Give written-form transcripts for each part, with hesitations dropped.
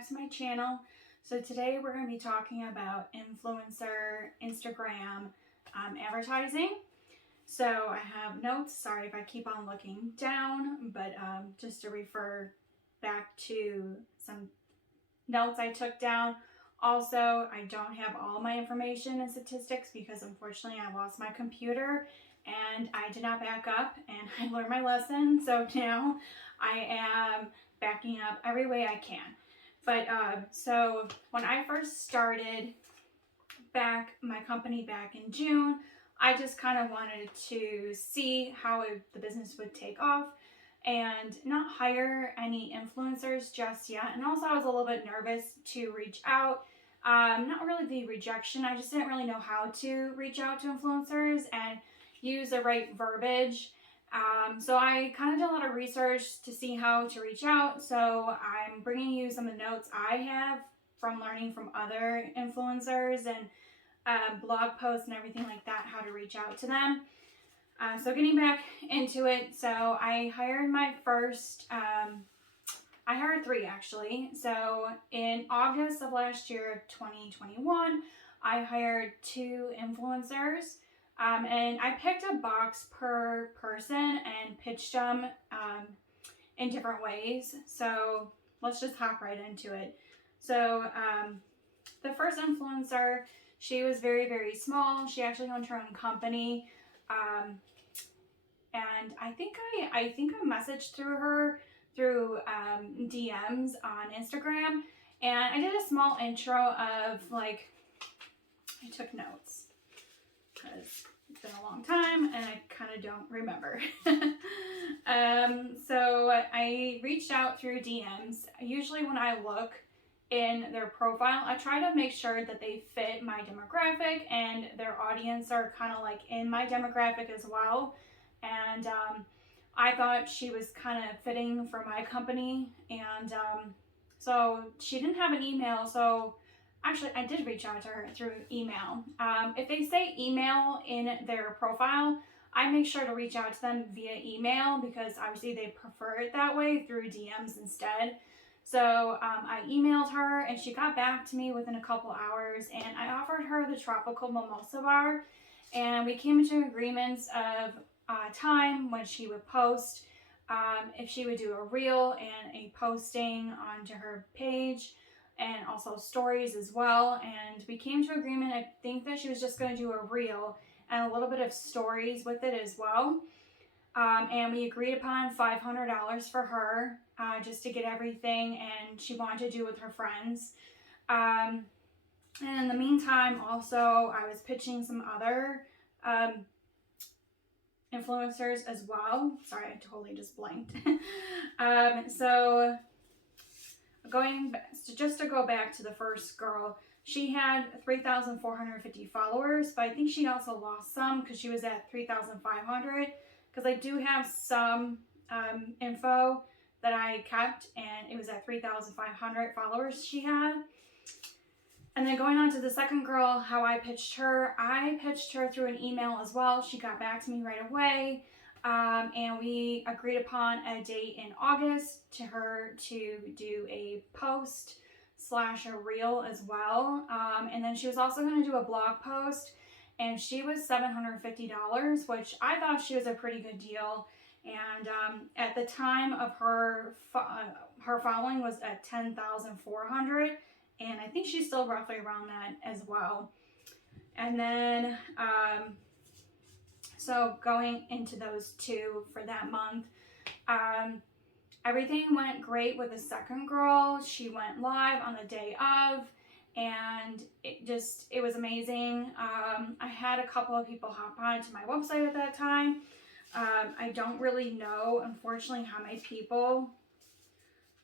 back to my channel. So today we're going to be talking about influencer Instagram advertising. So I have notes, sorry if I keep on looking down, but just to refer back to some notes I took down. Also, I don't have all my information and statistics because unfortunately I lost my computer and I did not back up, and I learned my lesson. So now I am backing up every way I can. But so when I first started my company back in June, I just kind of wanted to see how the business would take off and not hire any influencers just yet. And also I was a little bit nervous to reach out. Not really the rejection, I just didn't really know how to reach out to influencers and use the right verbiage. So I kind of did a lot of research to see how to reach out. So I'm bringing you some of the notes I have from learning from other influencers and blog posts and everything like that, how to reach out to them. So getting back into it, so I hired my first, I hired 3 actually. So in August of last year of 2021, I hired 2 influencers. And I picked a box per person and pitched them in different ways. So let's just hop right into it. So the first influencer, she was very, very small. She actually owned her own company. And I think I messaged through her through DMs on Instagram. And I did a small intro of like, I took notes because it's been a long time and I kind of don't remember. So I reached out through DMs. Usually when I look in their profile, I try to make sure that they fit my demographic and their audience are kind of like in my demographic as well. And I thought she was kind of fitting for my company. And so she didn't have an email, so actually, I did reach out to her through email. If they say email in their profile, I make sure to reach out to them via email because obviously they prefer it that way through DMs instead. So I emailed her and she got back to me within a couple hours, and I offered her the Tropical Mimosa Bar, and we came into agreements of time when she would post, if she would do a reel and a posting onto her page, and also stories as well. And we came to agreement, I think that she was just going to do a reel and a little bit of stories with it as well. And we agreed upon $500 for her, just to get everything, and she wanted to do with her friends. And in the meantime, also, I was pitching some other influencers as well. Sorry, I totally just blanked. So just to go back to the first girl, she had 3,450 followers, but I think she also lost some because she was at 3,500, because I do have some info that I kept, and it was at 3,500 followers she had. And then going on to the second girl, how I pitched her through an email as well. She got back to me right away. And we agreed upon a date in August to her to do a post / a reel as well. And then she was also going to do a blog post, and she was $750, which I thought she was a pretty good deal. And at the time of her following was at 10,400, and I think she's still roughly around that as well. And then so going into those 2 for that month, everything went great with the second girl. She went live on the day of, and it was amazing. I had a couple of people hop on to my website at that time. I don't really know, unfortunately, how many people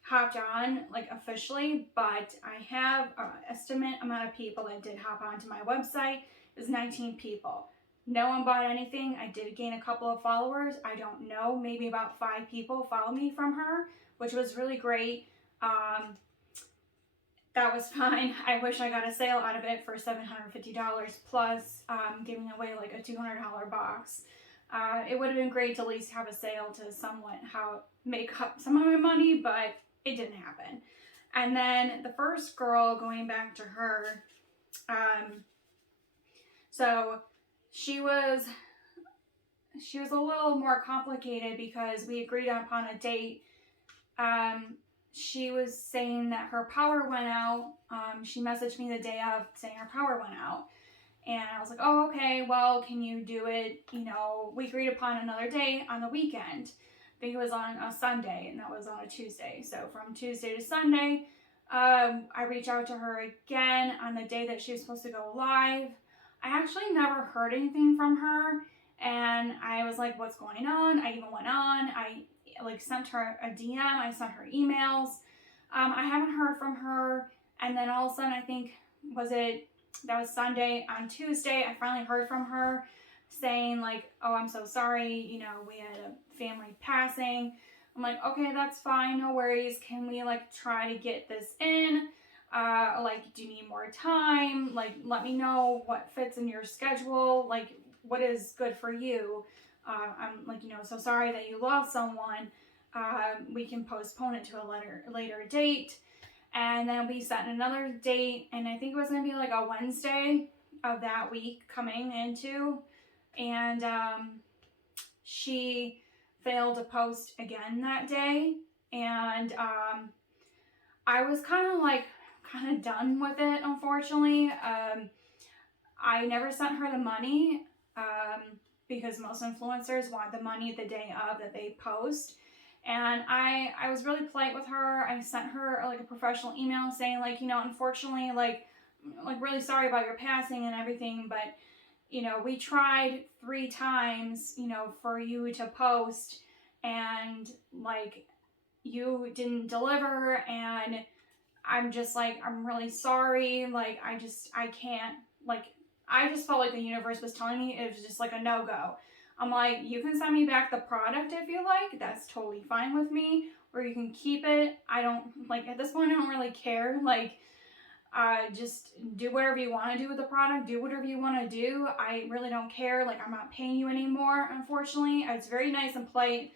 hopped on like officially, but I have an estimate amount of people that did hop onto my website is 19 people. No one bought anything. I did gain a couple of followers. I don't know, maybe about 5 people follow me from her, which was really great. That was fine. I wish I got a sale out of it for $750 plus giving away like a $200 box. It would have been great to at least have a sale to somewhat make up some of my money, but it didn't happen. And then the first girl, going back to her, so she was a little more complicated because we agreed upon a date. She was saying that her power went out. She messaged me the day of saying her power went out. And I was like, oh, okay, well, can you do it? You know, we agreed upon another day on the weekend. I think it was on a Sunday, and that was on a Tuesday. So from Tuesday to Sunday, I reached out to her again on the day that she was supposed to go live. I actually never heard anything from her, and I was like, what's going on? I even went on. I sent her a DM. I sent her emails. I haven't heard from her, and then all of a sudden, I think, that was Sunday. On Tuesday, I finally heard from her saying like, oh, I'm so sorry, you know, we had a family passing. I'm like, okay, that's fine, no worries. Can we like try to get this in? Do you need more time? Like, let me know what fits in your schedule. Like, what is good for you? I'm like, you know, so sorry that you lost someone. We can postpone it to a later date. And then we set another date, and I think it was going to be like a Wednesday of that week coming into. And she failed to post again that day. And I was kind of done with it, unfortunately. I never sent her the money because most influencers want the money the day of that they post. And I was really polite with her. I sent her like a professional email saying like, you know, unfortunately, like really sorry about your passing and everything, but you know, we tried 3 times, you know, for you to post, and like you didn't deliver, and I'm just like, I'm really sorry. Like, I can't, like, I just felt like the universe was telling me it was just like a no-go. I'm like, you can send me back the product if you like. That's totally fine with me. Or you can keep it. I don't, like, at this point, I don't really care. Like, just do whatever you want to do with the product. Do whatever you want to do. I really don't care. Like, I'm not paying you anymore, unfortunately. It's very nice and polite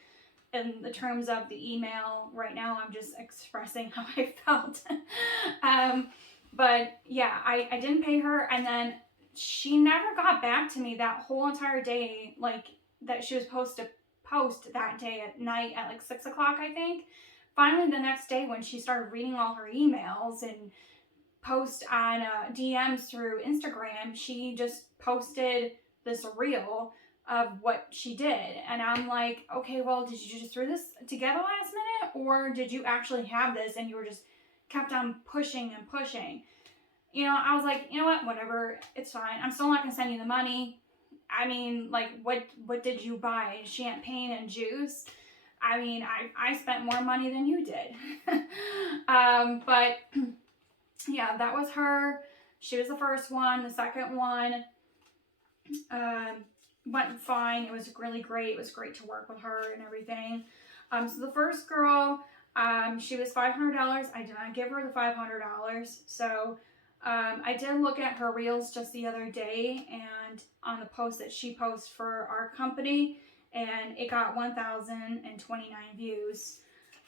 in the terms of the email. Right now, I'm just expressing how I felt. But yeah, I didn't pay her, and then she never got back to me that whole entire day, like that she was supposed to post that day at night at like 6 o'clock, I think. Finally, the next day when she started reading all her emails and post on DMs through Instagram, she just posted this reel of what she did. And I'm like, okay, well, did you just throw this together last minute? Or did you actually have this and you were just kept on pushing and pushing? You know, I was like, you know what, whatever, it's fine. I'm still not going to send you the money. I mean, like, what did you buy? Champagne and juice? I mean, I spent more money than you did. But yeah, that was her. She was the first one. The second one went fine. It was really great. It was great to work with her and everything. So the first girl, she was $500. I did not give her the $500. So I did look at her reels just the other day and on the post that she posts for our company, and it got 1,029 views.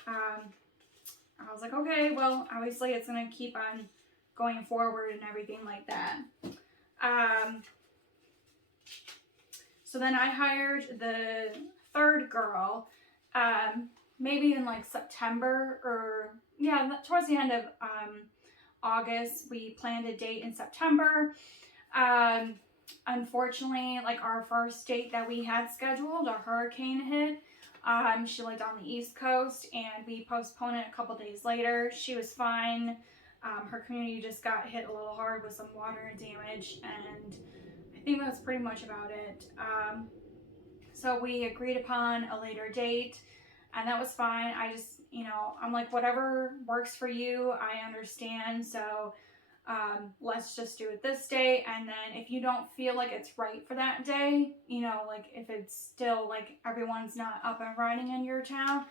I was like, okay, well, obviously it's going to keep on going forward and everything like that. So then I hired the third girl, maybe in like September, or yeah, towards the end of August. We planned a date in September. Unfortunately, like our first date that we had scheduled, a hurricane hit. She lived on the East Coast, and we postponed it a couple days later. She was fine. Her community just got hit a little hard with some water damage, and I think that's pretty much about it. So we agreed upon a later date, and that was fine. I just, you know, I'm like, whatever works for you, I understand. So let's just do it this day. And then if you don't feel like it's right for that day, you know, like if it's still like everyone's not up and running in your town,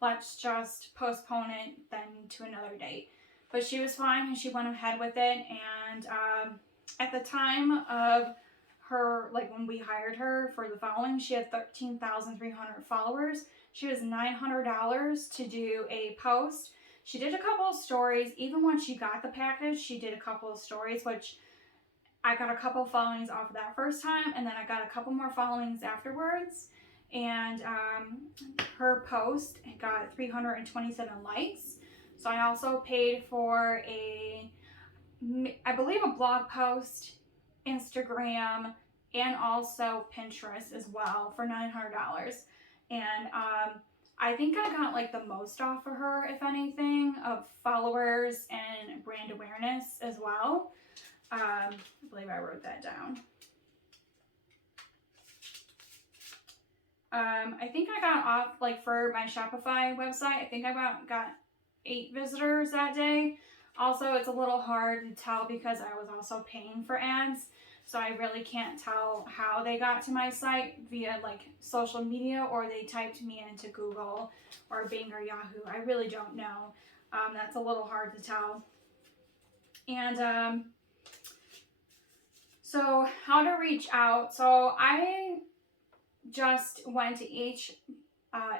let's just postpone it then to another date. But she was fine and she went ahead with it. And at the time of her, like when we hired her for the following, she had 13,300 followers. She was $900 to do a post. she did a couple of stories. Even when she got the package, she did a couple of stories, which I got a couple of followings off of that first time, and then I got a couple more followings afterwards. And her post got 327 likes. So I also paid for I believe a blog post, Instagram, and also Pinterest as well for $900. And I think I got like the most off of her, if anything, of followers and brand awareness as well. I believe I wrote that down. I think I got off, like for my Shopify website, I think I got 8 visitors that day. Also, it's a little hard to tell because I was also paying for ads. So I really can't tell how they got to my site via like social media, or they typed me into Google or Bing or Yahoo. I really don't know. That's a little hard to tell. And so how to reach out. So I just went to each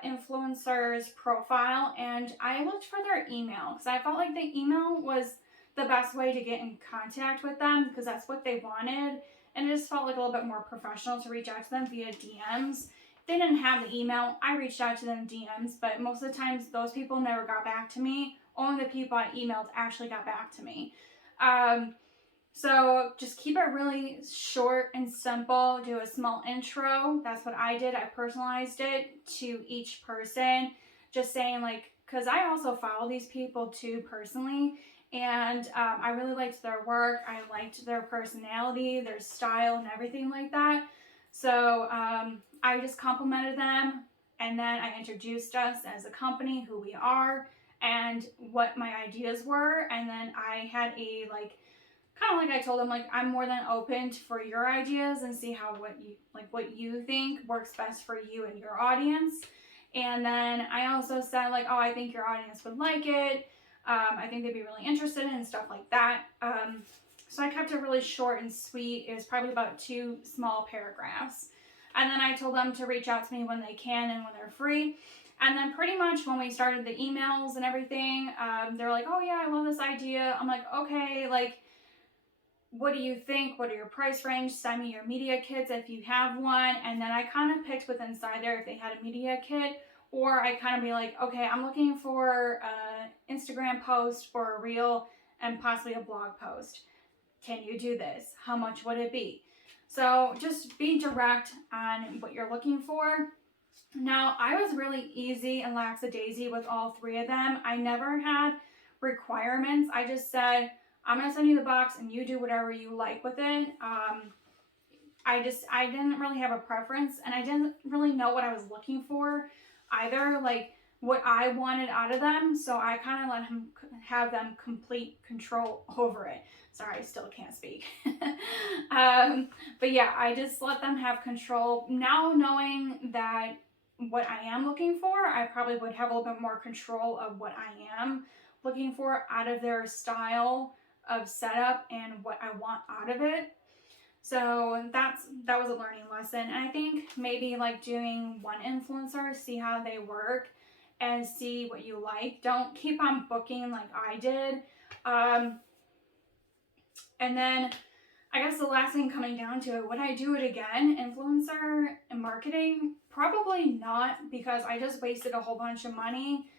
influencer's profile and I looked for their email because I felt like the email was the best way to get in contact with them because that's what they wanted, and it just felt like a little bit more professional to reach out to them via DMs. If they didn't have the email, I reached out to them DMs, but most of the times those people never got back to me. Only the people I emailed actually got back to me. So just keep it really short and simple. Do a small intro. That's what I did. I personalized it to each person. Just saying like, because I also follow these people too personally. And I really liked their work. I liked their personality, their style, and everything like that. So I just complimented them. And then I introduced us as a company, who we are, and what my ideas were. And then I had a like, kind of like I told them, like, I'm more than open for your ideas and see how what you think works best for you and your audience. And then I also said like, oh, I think your audience would like it. I think they'd be really interested in stuff like that. So I kept it really short and sweet. It was probably about 2 small paragraphs. And then I told them to reach out to me when they can and when they're free. And then pretty much when we started the emails and everything, they're like, oh yeah, I love this idea. I'm like, okay, like, what do you think? What are your price range? Send me your media kits if you have one. And then I kind of picked with inside there if they had a media kit, or I kind of be like, okay, I'm looking for an Instagram post or a reel and possibly a blog post. Can you do this? How much would it be? So just be direct on what you're looking for. Now, I was really easy and lackadaisy with all 3 of them. I never had requirements. I just said, I'm going to send you the box and you do whatever you like with it. I didn't really have a preference, and I didn't really know what I was looking for either, like what I wanted out of them. So I kind of let him have them complete control over it. Sorry, I still can't speak. But yeah, I just let them have control. Now knowing that what I am looking for, I probably would have a little bit more control of what I am looking for out of their style of setup and what I want out of it. So that was a learning lesson. And I think maybe like doing one influencer, see how they work and see what you like. Don't keep on booking like I did. And then I guess the last thing coming down to it, would I do it again? Influencer and marketing? Probably not, because I just wasted a whole bunch of money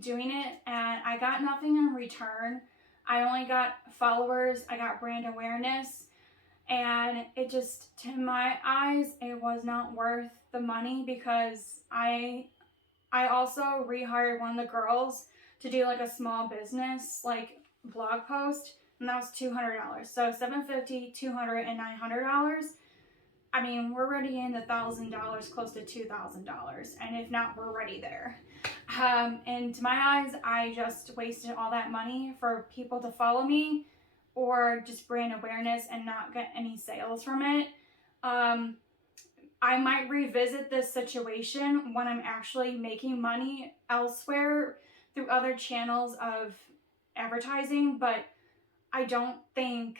doing it and I got nothing in return. I only got followers, I got brand awareness, and it just, to my eyes, it was not worth the money, because I also rehired one of the girls to do like a small business like blog post, and that was $200. So $750, $200, and $900. I mean, we're already in the $1,000, close to $2,000, and if not, we're already there. And to my eyes, I just wasted all that money for people to follow me or just brand awareness and not get any sales from it. I might revisit this situation when I'm actually making money elsewhere through other channels of advertising, but I don't think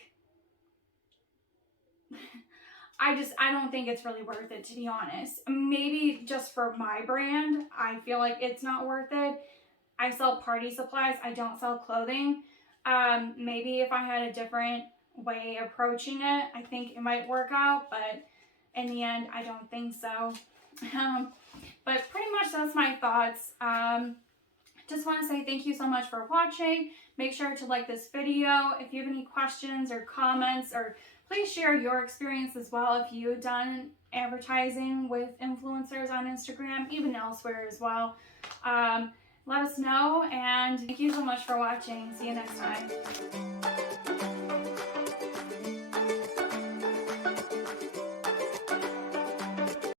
I don't think it's really worth it, to be honest. Maybe just for my brand, I feel like it's not worth it. I sell party supplies. I don't sell clothing. Maybe if I had a different way approaching it, I think it might work out, but in the end, I don't think so. But pretty much that's my thoughts. Just want to say thank you so much for watching. Make sure to like this video. If you have any questions or comments, or please share your experience as well if you've done advertising with influencers on Instagram, even elsewhere as well. Let us know, and thank you so much for watching. See you next time.